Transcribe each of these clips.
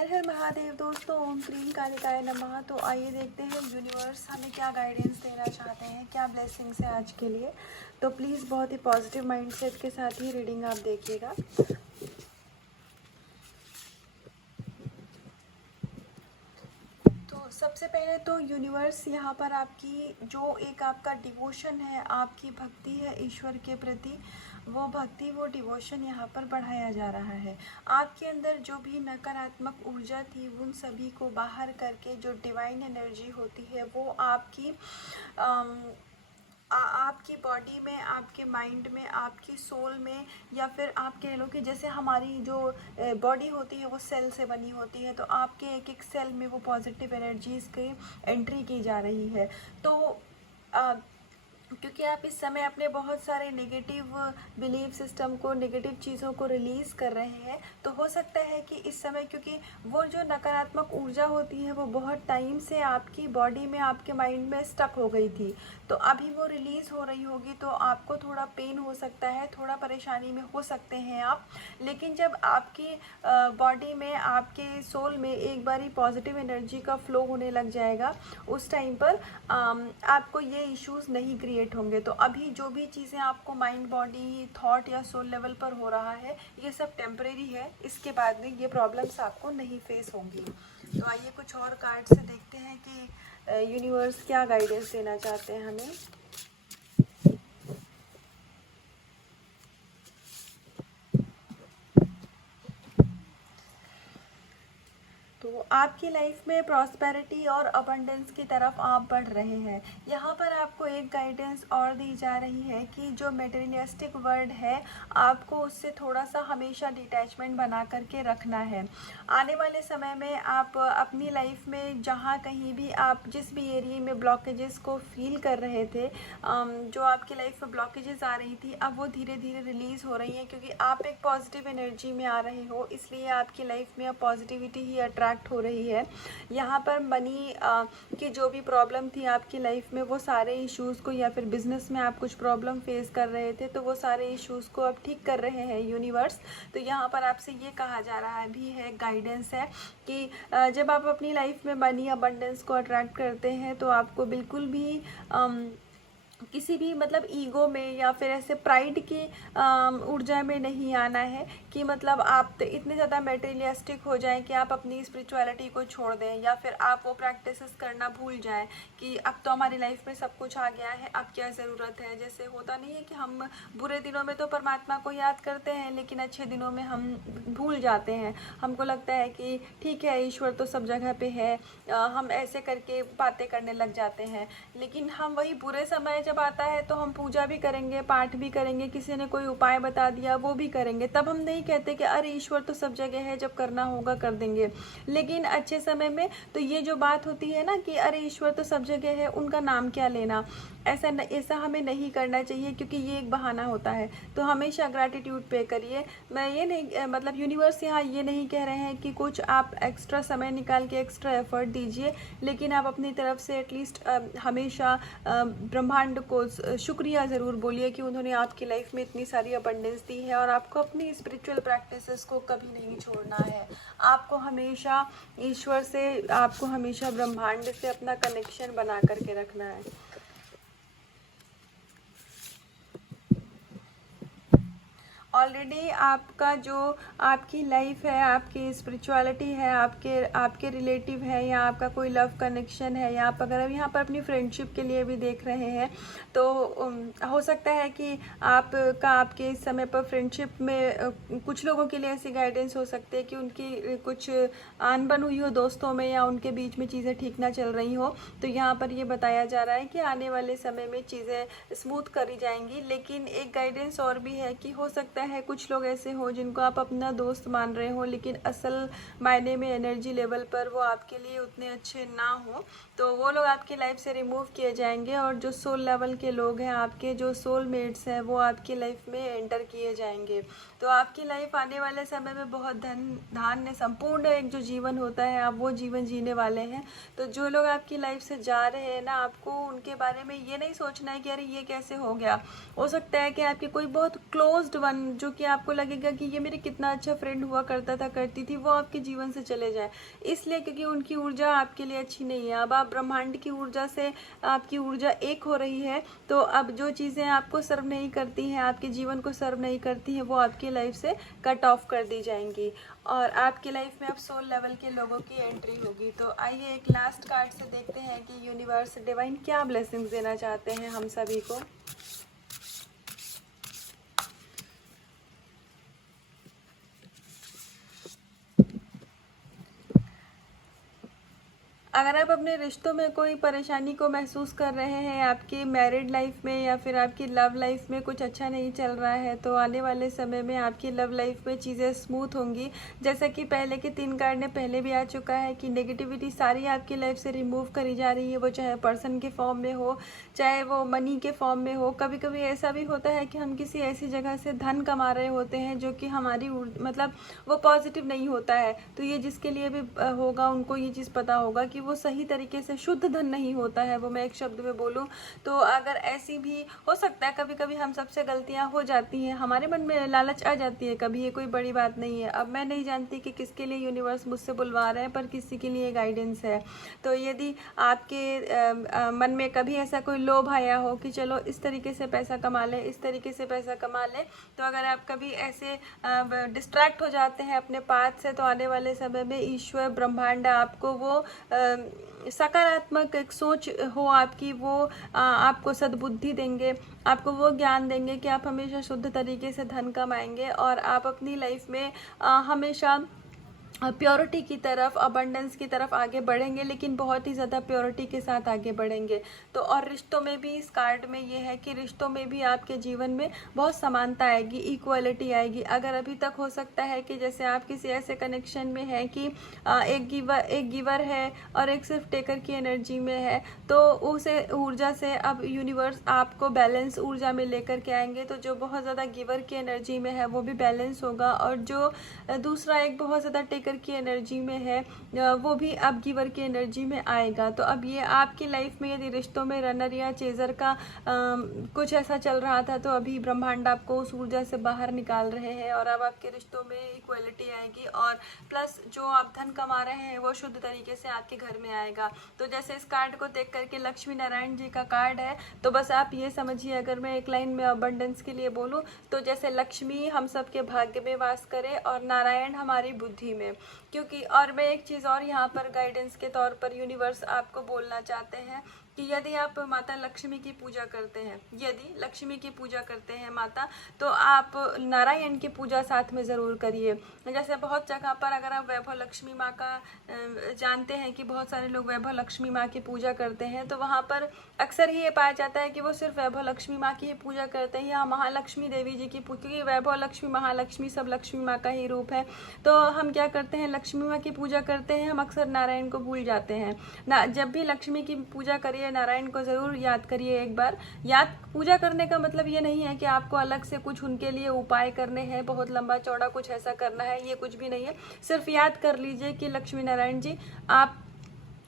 हर हर महादेव दोस्तों, ओम क्रीम कालिकाय नमः। तो आइए देखते हैं यूनिवर्स हमें क्या गाइडेंस देना चाहते हैं, क्या ब्लेसिंग्स है आज के लिए। तो प्लीज़ बहुत ही पॉजिटिव माइंडसेट के साथ ही रीडिंग आप देखिएगा। तो सबसे पहले तो यूनिवर्स यहाँ पर आपकी जो एक आपका डिवोशन है, आपकी भक्ति है ईश्वर के प्रति, वो भक्ति वो डिवोशन यहाँ पर बढ़ाया जा रहा है। आपके अंदर जो भी नकारात्मक ऊर्जा थी उन सभी को बाहर करके जो डिवाइन एनर्जी होती है वो आपकी आपकी बॉडी में, आपके माइंड में, आपकी सोल में, या फिर आप कह लो कि जैसे हमारी जो बॉडी होती है वो सेल से बनी होती है, तो आपके एक एक सेल में वो पॉजिटिव एनर्जीज़ की एंट्री की जा रही है। तो क्योंकि आप इस समय अपने बहुत सारे नेगेटिव बिलीफ सिस्टम को, नेगेटिव चीज़ों को रिलीज़ कर रहे हैं, तो हो सकता है कि इस समय, क्योंकि वो जो नकारात्मक ऊर्जा होती है वो बहुत टाइम से आपकी बॉडी में, आपके माइंड में स्टक हो गई थी, तो अभी वो रिलीज़ हो रही होगी, तो आपको थोड़ा पेन हो सकता है, थोड़ा परेशानी में हो सकते हैं आप। लेकिन जब आपकी बॉडी में, आपके सोल में एक बारी पॉजिटिव एनर्जी का फ्लो होने लग जाएगा, उस टाइम पर आपको ये इश्यूज़ नहीं क्रिएट होंगे। तो अभी जो भी चीज़ें आपको माइंड, बॉडी, थॉट या सोल लेवल पर हो रहा है, ये सब टेम्परेरी है। इसके बाद में ये प्रॉब्लम्स आपको नहीं फेस होंगी। तो आइए कुछ और कार्ड से देखते हैं कि यूनिवर्स क्या गाइडेंस देना चाहते हैं हमें। तो आपकी लाइफ में प्रॉस्पेरिटी और अबंडेंस की तरफ आप बढ़ रहे हैं। यहाँ पर आपको एक गाइडेंस और दी जा रही है कि जो मटेरियलिस्टिक वर्ल्ड है, आपको उससे थोड़ा सा हमेशा डिटैचमेंट बना करके रखना है। आने वाले समय में आप अपनी लाइफ में जहाँ कहीं भी आप जिस भी एरिया में ब्लॉकेजेस को फील कर रहे थे, जो आपकी लाइफ में ब्लॉकेजेस आ रही थी, अब वो धीरे धीरे रिलीज़ हो रही हैं, क्योंकि आप एक पॉजिटिव एनर्जी में आ रहे हो, इसलिए आपकी लाइफ में अब पॉजिटिविटी ही अट्रैक्ट हो रही है। यहाँ पर मनी की जो भी प्रॉब्लम थी आपकी लाइफ में, वो सारे इश्यूज़ को, या फिर बिजनेस में आप कुछ प्रॉब्लम फेस कर रहे थे, तो वो सारे इश्यूज़ को अब ठीक कर रहे हैं यूनिवर्स। तो यहाँ पर आपसे ये कहा जा रहा है, भी है गाइडेंस है कि जब आप अपनी लाइफ में मनी अबंडेंस को अट्रैक्ट करते हैं, तो आपको बिल्कुल भी किसी भी मतलब ईगो में या फिर ऐसे प्राइड की ऊर्जा में नहीं आना है कि मतलब आप इतने ज़्यादा मटेरियलिस्टिक हो जाएं कि आप अपनी स्पिरिचुअलिटी को छोड़ दें, या फिर आप वो प्रैक्टिसेस करना भूल जाएं कि अब तो हमारी लाइफ में सब कुछ आ गया है, अब क्या ज़रूरत है। जैसे होता नहीं है कि हम बुरे दिनों में तो परमात्मा को याद करते हैं, लेकिन अच्छे दिनों में हम भूल जाते हैं। हमको लगता है कि ठीक है, ईश्वर तो सब जगह पे है, हम ऐसे करके बातें करने लग जाते हैं। लेकिन हम वही बुरे समय जब आता है तो हम पूजा भी करेंगे, पाठ भी करेंगे, किसी ने कोई उपाय बता दिया वो भी करेंगे, तब हम नहीं कहते कि अरे ईश्वर तो सब जगह है, जब करना होगा कर देंगे। लेकिन अच्छे समय में तो ये जो बात होती है ना कि अरे ईश्वर तो सब जगह है, उनका नाम क्या लेना, ऐसा हमें नहीं करना चाहिए, क्योंकि ये एक बहाना होता है। तो हमेशा ग्रैटिट्यूड पे करिए। मैं ये नहीं मतलब यूनिवर्स यहाँ ये नहीं कह रहे हैं कि कुछ आप एक्स्ट्रा समय निकाल के एक्स्ट्रा एफर्ट दीजिए, लेकिन आप अपनी तरफ से एटलीस्ट हमेशा ब्रह्मांड को शुक्रिया ज़रूर बोलिए कि उन्होंने आपकी लाइफ में इतनी सारी अबंडेंस दी है। और आपको अपनी स्पिरिचुअल प्रैक्टिसेस को कभी नहीं छोड़ना है। आपको हमेशा ईश्वर से, आपको हमेशा ब्रह्मांड से अपना कनेक्शन बना करके रखना है। ऑलरेडी आपका जो आपकी लाइफ है, आपकी स्पिरिचुअलिटी है, आपके रिलेटिव है, या आपका कोई लव कनेक्शन है, या आप अगर यहाँ पर अपनी फ्रेंडशिप के लिए भी देख रहे हैं, तो हो सकता है कि आपके इस समय पर फ्रेंडशिप में कुछ लोगों के लिए ऐसी गाइडेंस हो सकती है कि उनकी कुछ अनबन हुई हो दोस्तों में, या उनके बीच में चीज़ें ठीक ना चल रही हो। तो यहाँ पर ये बताया जा रहा है कि आने वाले समय में चीज़ें स्मूथ करी जाएंगी। लेकिन एक गाइडेंस और भी है कि हो सकता है कुछ लोग ऐसे हो जिनको आप अपना दोस्त मान रहे हो, लेकिन असल मायने में एनर्जी लेवल पर वो आपके लिए उतने अच्छे ना हो, तो वो लोग आपकी लाइफ से रिमूव किए जाएंगे। और जो सोल लेवल के लोग हैं, आपके जो सोल मेट्स हैं, वो आपकी लाइफ में एंटर किए जाएंगे। तो आपकी लाइफ आने वाले समय में बहुत धान्य संपूर्ण एक जो जीवन होता है, आप वो जीवन जीने वाले हैं। तो जो लोग आपकी लाइफ से जा रहे हैं ना, आपको उनके बारे में ये नहीं सोचना है कि अरे ये कैसे हो गया। हो सकता है कि आपके कोई बहुत क्लोज्ड वन जो कि आपको लगेगा कि ये मेरे कितना अच्छा फ्रेंड हुआ करता था, करती थी, वो आपके जीवन से चले जाए। इसलिए क्योंकि उनकी ऊर्जा आपके लिए अच्छी नहीं है। अब आप ब्रह्मांड की ऊर्जा से, आपकी ऊर्जा एक हो रही है, तो अब जो चीज़ें आपको सर्व नहीं करती हैं, आपके जीवन को सर्व नहीं करती हैं, वो आपकी लाइफ से कट ऑफ कर दी जाएंगी और आपकी लाइफ में अब सोल लेवल के लोगों की एंट्री होगी। तो आइए एक लास्ट कार्ड से देखते हैं कि यूनिवर्स डिवाइन क्या ब्लेसिंग्स देना चाहते हैं हम सभी को। अगर आप अपने रिश्तों में कोई परेशानी को महसूस कर रहे हैं, आपकी मैरिड लाइफ में या फिर आपकी लव लाइफ में कुछ अच्छा नहीं चल रहा है, तो आने वाले समय में आपकी लव लाइफ में चीज़ें स्मूथ होंगी। जैसा कि पहले के 3 कार्ड ने पहले भी आ चुका है कि नेगेटिविटी सारी आपकी लाइफ से रिमूव करी जा रही है, वो चाहे पर्सन के फॉर्म में हो, चाहे वो मनी के फॉर्म में हो। कभी कभी ऐसा भी होता है कि हम किसी ऐसी जगह से धन कमा रहे होते हैं जो कि हमारी मतलब वो पॉजिटिव नहीं होता है। तो ये जिसके लिए भी होगा उनको ये चीज़ पता होगा कि वो सही तरीके से शुद्ध धन नहीं होता है। वो मैं एक शब्द में बोलूं तो अगर ऐसी भी हो सकता है, कभी कभी हम सबसे गलतियां हो जाती हैं, हमारे मन में लालच आ जाती है, कभी ये कोई बड़ी बात नहीं है। अब मैं नहीं जानती कि किसके लिए यूनिवर्स मुझसे बुलवा रहे हैं, पर किसी के लिए गाइडेंस है। तो यदि आपके मन में कभी ऐसा कोई लोभ आया हो कि चलो इस तरीके से पैसा कमा लें, इस तरीके से पैसा कमा लें, तो अगर आप कभी ऐसे डिस्ट्रैक्ट हो जाते हैं अपने पाथ से, तो आने वाले समय में ईश्वर ब्रह्मांड आपको वो सकारात्मक एक सोच हो आपकी, वो आपको सद्बुद्धि देंगे, आपको वो ज्ञान देंगे कि आप हमेशा शुद्ध तरीके से धन कमाएंगे और आप अपनी लाइफ में हमेशा प्योरिटी की तरफ, अबंडेंस की तरफ आगे बढ़ेंगे, लेकिन बहुत ही ज़्यादा प्योरिटी के साथ आगे बढ़ेंगे। तो और रिश्तों में भी इस कार्ड में ये है कि रिश्तों में भी आपके जीवन में बहुत समानता आएगी, इक्वलिटी आएगी। अगर अभी तक हो सकता है कि जैसे आप किसी ऐसे कनेक्शन में हैं कि एक गिवर है और एक सिर्फ टेकर की एनर्जी में है, तो उसे ऊर्जा से अब यूनिवर्स आपको बैलेंस ऊर्जा में लेकर के आएंगे। तो जो बहुत ज़्यादा गिवर की एनर्जी में है वो भी बैलेंस होगा, और जो दूसरा एक बहुत ज़्यादा टेकर की एनर्जी में है वो भी अब गिवर की एनर्जी में आएगा। तो अब ये आपकी लाइफ में यदि रिश्तों में रनर या चेजर का कुछ ऐसा चल रहा था, तो अभी ब्रह्मांड आपको उस ऊर्जा से बाहर निकाल रहे हैं और अब आपके रिश्तों में इक्वलिटी आएगी, और प्लस जो आप धन कमा रहे हैं वो शुद्ध तरीके से आपके घर में आएगा। तो जैसे इस कार्ड को देख करके लक्ष्मी नारायण जी का कार्ड है, तो बस आप ये समझिए, अगर मैं एक लाइन में अबंडेंस के लिए बोलूँ तो जैसे लक्ष्मी हम सबके भाग्य में वास करे और नारायण हमारी बुद्धि में। क्योंकि और मैं एक चीज़ और यहाँ पर गाइडेंस के तौर पर यूनिवर्स आपको बोलना चाहते हैं कि यदि आप माता लक्ष्मी की पूजा करते हैं, यदि लक्ष्मी की पूजा करते हैं माता, तो आप नारायण की पूजा साथ में ज़रूर करिए। जैसे बहुत जगह पर अगर आप वैभव लक्ष्मी माँ का जानते हैं कि बहुत सारे लोग वैभव लक्ष्मी माँ की पूजा करते हैं, तो वहाँ पर अक्सर ही ये पाया जाता है कि वो सिर्फ वैभव लक्ष्मी माँ की ही पूजा करते हैं या महालक्ष्मी देवी जी की, क्योंकि वैभव लक्ष्मी महालक्ष्मी सब लक्ष्मी माँ का ही रूप है। तो हम क्या करते हैं, लक्ष्मी माँ की पूजा करते हैं, हम अक्सर नारायण को भूल जाते हैं ना। जब भी लक्ष्मी की पूजा करिए, नारायण को ज़रूर याद करिए एक बार। याद पूजा करने का मतलब ये नहीं है कि आपको अलग से कुछ उनके लिए उपाय करने हैं, बहुत लंबा चौड़ा कुछ ऐसा करना है, ये कुछ भी नहीं है। सिर्फ याद कर लीजिए कि लक्ष्मी नारायण जी आप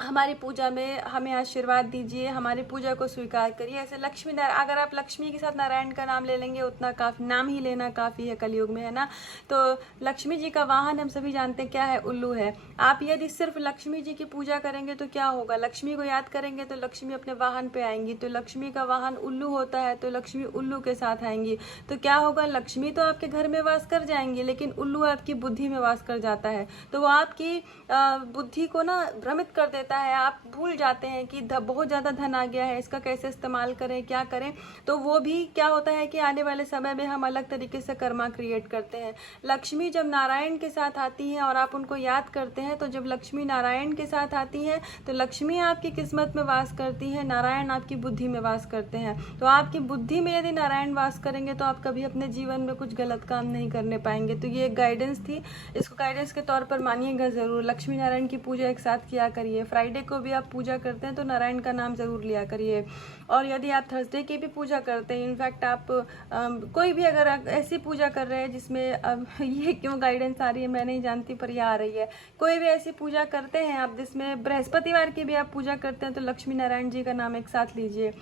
हमारी पूजा में हमें आशीर्वाद दीजिए, हमारी पूजा को स्वीकार करिए। ऐसे लक्ष्मी नारायण, अगर आप लक्ष्मी के साथ नारायण का नाम ले लेंगे उतना काफ़ी, नाम ही लेना काफ़ी है कलयुग में, है ना। तो लक्ष्मी जी का वाहन हम सभी जानते हैं क्या है, उल्लू है। आप यदि सिर्फ लक्ष्मी जी की पूजा करेंगे तो क्या होगा, लक्ष्मी को याद करेंगे तो लक्ष्मी अपने वाहन पे आएंगी। तो लक्ष्मी का वाहन उल्लू होता है, तो लक्ष्मी उल्लू के साथ आएंगी। तो क्या होगा, लक्ष्मी तो आपके घर में वास कर जाएंगी, लेकिन उल्लू आपकी बुद्धि में वास कर जाता है। तो वो आपकी बुद्धि को ना भ्रमित कर देता है, आप भूल जाते हैं कि बहुत ज़्यादा धन आ गया है, इसका कैसे इस्तेमाल करें, क्या करें। तो वो भी क्या होता है कि आने वाले समय में हम अलग तरीके से कर्मा क्रिएट करते हैं। लक्ष्मी जब नारायण के साथ आती हैं और आप उनको याद करते हैं, तो जब लक्ष्मी नारायण के साथ आती हैं तो लक्ष्मी आपकी किस्मत में वास करती है, नारायण आपकी बुद्धि में वास करते हैं। तो आपकी बुद्धि में यदि नारायण वास करेंगे तो आप कभी अपने जीवन में कुछ गलत काम नहीं करने पाएंगे। तो ये एक गाइडेंस थी, इसको गाइडेंस के तौर पर मानिएगा ज़रूर। लक्ष्मी नारायण की पूजा एक साथ किया करिए। फ्राइडे को भी आप पूजा करते हैं तो नारायण का नाम ज़रूर लिया करिए। और यदि आप थर्सडे की भी पूजा करते हैं, इनफैक्ट आप कोई भी अगर ऐसी पूजा कर रहे हैं जिसमें ये क्यों गाइडेंस आ रही है मैं नहीं जानती, पर ये आ रही है, कोई भी ऐसी पूजा करते हैं आप जिसमें बृहस्पतिवार की भी आप पूजा करते हैं, तो लक्ष्मी नारायण जी का नाम एक साथ लीजिए।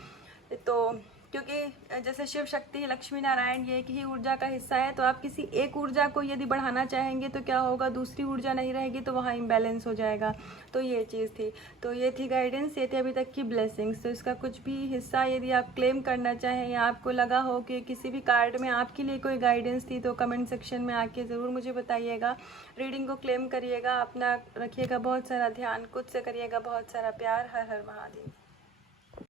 तो क्योंकि जैसे शिव शक्ति, लक्ष्मी नारायण ये एक ही ऊर्जा का हिस्सा है, तो आप किसी एक ऊर्जा को यदि बढ़ाना चाहेंगे तो क्या होगा, दूसरी ऊर्जा नहीं रहेगी तो वहाँ इम्बैलेंस हो जाएगा। तो ये चीज़ थी, तो ये थी गाइडेंस, ये थी अभी तक की ब्लेसिंग्स। तो इसका कुछ भी हिस्सा यदि आप क्लेम करना चाहें या आपको लगा हो कि किसी भी कार्ड में आपके लिए कोई गाइडेंस थी, तो कमेंट सेक्शन में आके ज़रूर मुझे बताइएगा। रीडिंग को क्लेम करिएगा, अपना रखिएगा बहुत सारा ध्यान, खुद से करिएगा बहुत सारा प्यार। हर हर महादेव।